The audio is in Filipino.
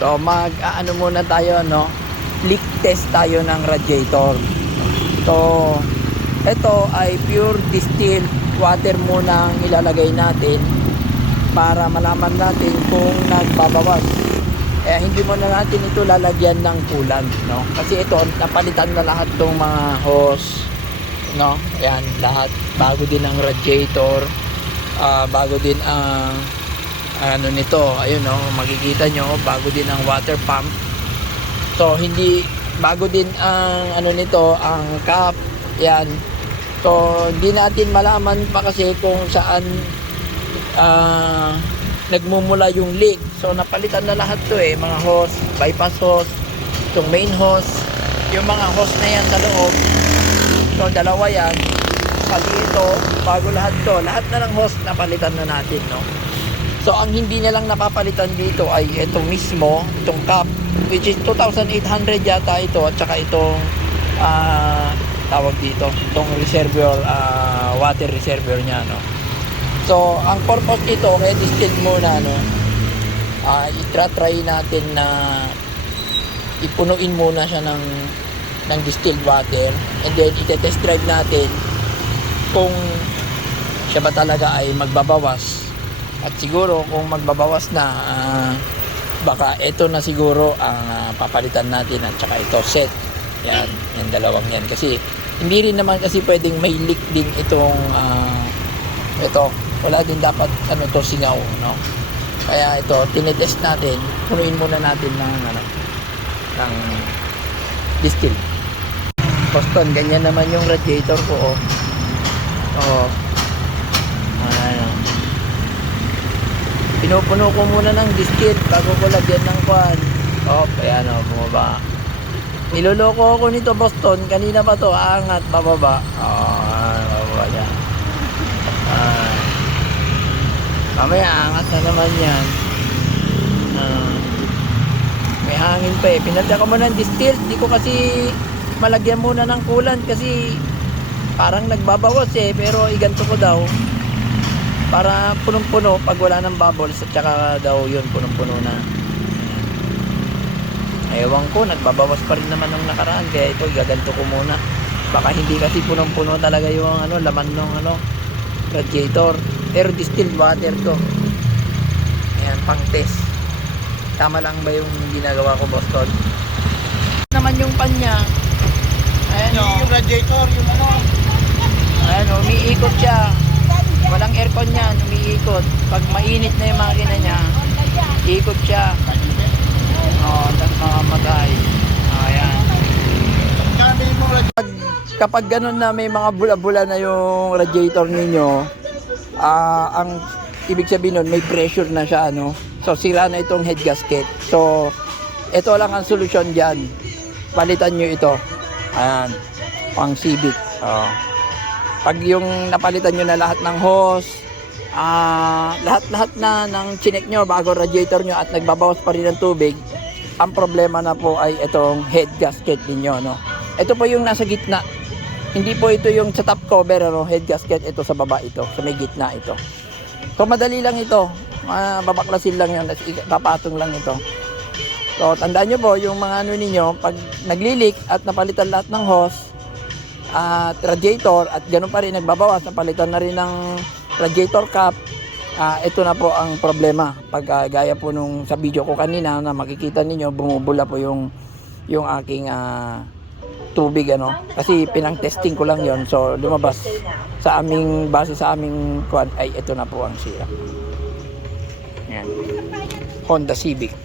So ano muna tayo, no? Leak test tayo ng radiator. So ito ay pure distilled water muna ang ilalagay natin para malaman natin kung nagbabawas. Hindi muna natin ito lalagyan ng coolant, no? Kasi ito napalitan na lahat ng mga hose, no? Ayan, lahat bago din ang radiator, bago din ang ano nito, ayun, no? Makikita nyo, bago din ang water pump. So hindi bago din ang ano nito, ang cap. Yan. So hindi natin malaman pa kasi kung saan nagmumula yung leak. So napalitan na lahat to mga hose, bypass hose, itong main hose, yung mga hose na yan sa loob. So dalawa yan, pati ito, bago lahat to, lahat na ng hose napalitan na natin, no? So ang hindi na lang napapalitan dito ay ito mismo, itong cap, which is 2,800 yata ito, at saka itong tawag dito, itong reservoir, water reservoir nya, no? So ang purpose nito, kaya distilled muna, no? I-try natin na ipunuin muna siya ng distilled water, and then i-test drive natin kung siya ba talaga ay magbabawas. At siguro kung magbabawas na, baka ito na siguro ang papalitan natin, at saka ito set. Yan, yung dalawang yan. Kasi hindi rin naman kasi pwedeng may leak din itong ito. Wala din dapat ano to, singaw, no? Kaya ito, tinetest natin. Punuin muna natin ng distill. Boston, ganyan naman yung radiator ko, oh. Pinupuno ko muna ng distill bago ko lagyan ng kwan. Ayan, bumaba. Niloloko ako nito, Boston. Kanina pa to, aangat, bababa. Bababa niya. Mamaya, aangat na naman yan. May hangin pa Pinalda ko muna ng distill. Di ko kasi malagyan muna ng coolant kasi parang nagbabawas pero iganto ko daw para punong-puno pag wala ng bubbles, at saka daw yun punong-puno na. Ewan ko, nagbabawas pa rin naman ng nakaraan, kaya ito igaganto ko muna. Baka hindi kasi punong-puno talaga yung laman ng radiator, pero distilled water to. Ayan, pang test. Tama lang ba yung ginagawa ko, Boston? Naman yung pan niya. Ayan, yung radiator, yung ayan, umiikot siya. Walang aircon yan, umiikot. Pag mainit na yung makina niya, ikot siya. Tapos makamatay. Ayan. Kapag ganun na may mga bula-bula na yung radiator ninyo, ang ibig sabihin nun, may pressure na siya, no? So sira na itong head gasket. So ito lang ang solusyon dyan. Palitan nyo ito. Ayan, pang Civic. Pag yung napalitan nyo na lahat ng hose, lahat na ng chinek nyo bago radiator nyo at nagbabawas pa rin ng tubig, ang problema na po ay itong head gasket ninyo, no? Ito po yung nasa gitna. Hindi po ito yung sa top cover, head gasket, ito sa baba, ito sa may gitna ito. So madali lang ito, babaklasin lang yun, papatong lang ito. So tandaan nyo po yung mga ninyo, pag naglilik at napalitan lahat ng hose at radiator, at ganoon pa rin nagbabawas, napalitan na rin ng radiator cap, ito na po ang problema. Pag gaya po nung sa video ko kanina na makikita ninyo, bumubula po yung aking tubig, kasi pinang testing ko lang yon. So lumabas sa aming base sa aming kwan ay ito na po ang sira. Yan, Honda Civic.